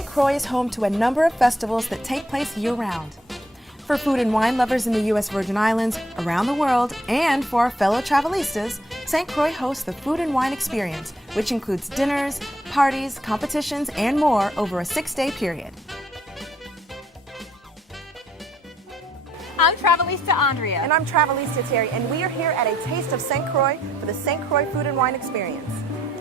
St. Croix is home to a number of festivals that take place year-round. For food and wine lovers in the U.S. Virgin Islands, around the world, and for our fellow travelistas, St. Croix hosts the Food and Wine Experience, which includes dinners, parties, competitions, and more over a 6-day period. I'm Travelista Andrea. And I'm Travelista Terry, and we are here at a Taste of St. Croix for the St. Croix Food and Wine Experience.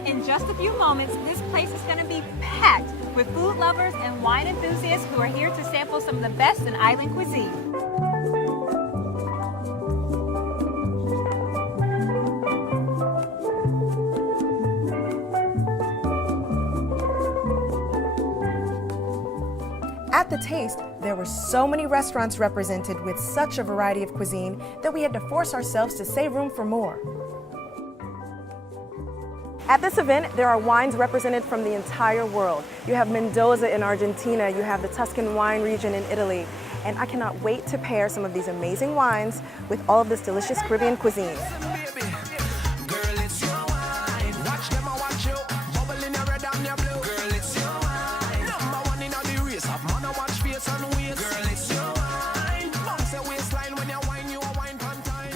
In just a few moments, this place is going to be packed with food lovers and wine enthusiasts who are here to sample some of the best in island cuisine. At the Taste, there were so many restaurants represented with such a variety of cuisine that we had to force ourselves to save room for more. At this event, there are wines represented from the entire world. You have Mendoza in Argentina, you have the Tuscan wine region in Italy, and I cannot wait to pair some of these amazing wines with all of this delicious Caribbean cuisine.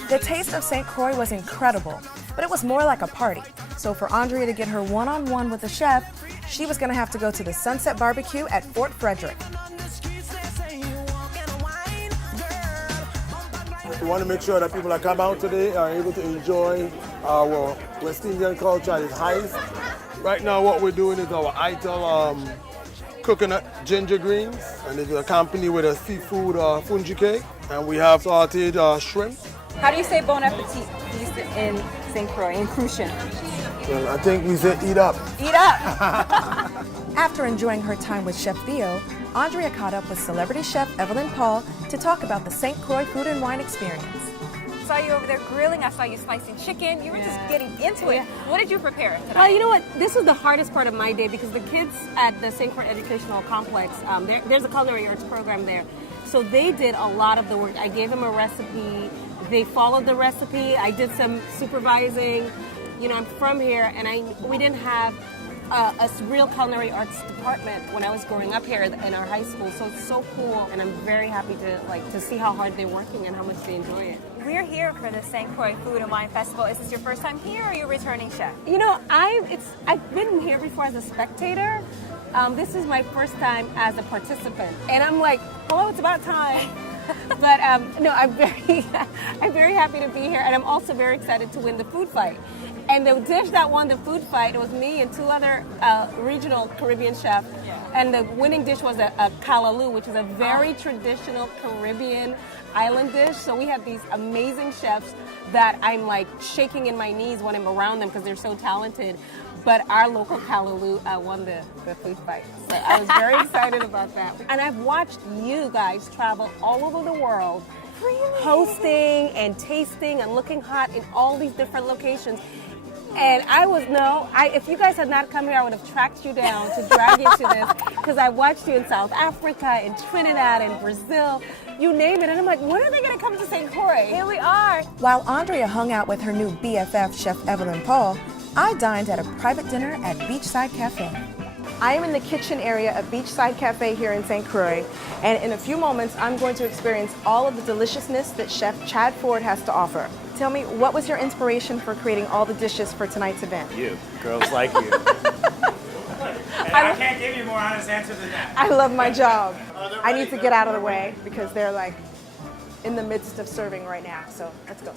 The Taste of St. Croix was incredible, but it was more like a party. So for Andrea to get her one-on-one with the chef, she was going to have to go to the Sunset Barbecue at Fort Frederick. We want to make sure that people that come out today are able to enjoy our West Indian culture at its highest. Right now what we're doing is our ital coconut ginger greens, and it's accompanied with a seafood fungi cake, and we have sauteed shrimp. How do you say bon appetit in St. Croix, in Crucian? Well, I think we say eat up. Eat up! After enjoying her time with Chef Theo, Andrea caught up with celebrity chef Evelyn Paul to talk about the St. Croix Food and Wine Experience. I saw you over there grilling, I saw you slicing chicken, you were just getting into it. What did you prepare today? Well, you know what? This was the hardest part of my day because the kids at the St. Croix Educational Complex, there's a culinary arts program there. So they did a lot of the work. I gave them a recipe. They followed the recipe. I did some supervising. You know, I'm from here, and we didn't have a real culinary arts department when I was growing up here in our high school. So it's so cool, and I'm very happy to see how hard they're working and how much they enjoy it. We're here for the St. Croix Food and Wine Festival. Is this your first time here, or are you a returning chef? You know, I've been here before as a spectator. This is my first time as a participant, and I'm like, hello, it's about time. But no, I'm very happy to be here, and I'm also very excited to win the food fight. And the dish that won the food fight, it was me and 2 other regional Caribbean chefs. And the winning dish was a callaloo, which is a very traditional Caribbean island dish. So we have these amazing chefs that I'm like shaking in my knees when I'm around them because they're so talented. But our local callaloo won the food fight. So I was very excited about that. And I've watched you guys travel all over the world, hosting and tasting and looking hot in all these different locations. And if you guys had not come here, I would have tracked you down to drag you to this, because I watched you in South Africa, in Trinidad, in Brazil, you name it. And I'm like, when are they going to come to St. Croix? Here we are. While Andrea hung out with her new BFF, Chef Evelyn Paul, I dined at a private dinner at Beachside Cafe. I am in the kitchen area of Beachside Cafe here in St. Croix, and in a few moments, I'm going to experience all of the deliciousness that Chef Chad Ford has to offer. Tell me, what was your inspiration for creating all the dishes for tonight's event? You. Girls like you. And I can't give you a more honest answer than that. I love my job. I need to get out of the way because they're like in the midst of serving right now, so let's go.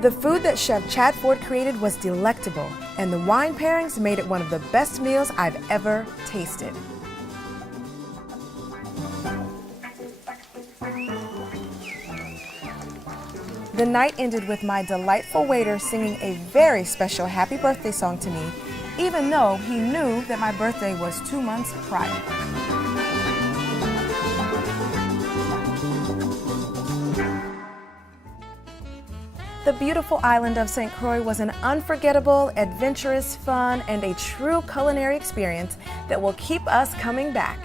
The food that Chef Chad Ford created was delectable, and the wine pairings made it one of the best meals I've ever tasted. The night ended with my delightful waiter singing a very special happy birthday song to me, even though he knew that my birthday was 2 months prior. The beautiful island of St. Croix was an unforgettable, adventurous, fun, and a true culinary experience that will keep us coming back.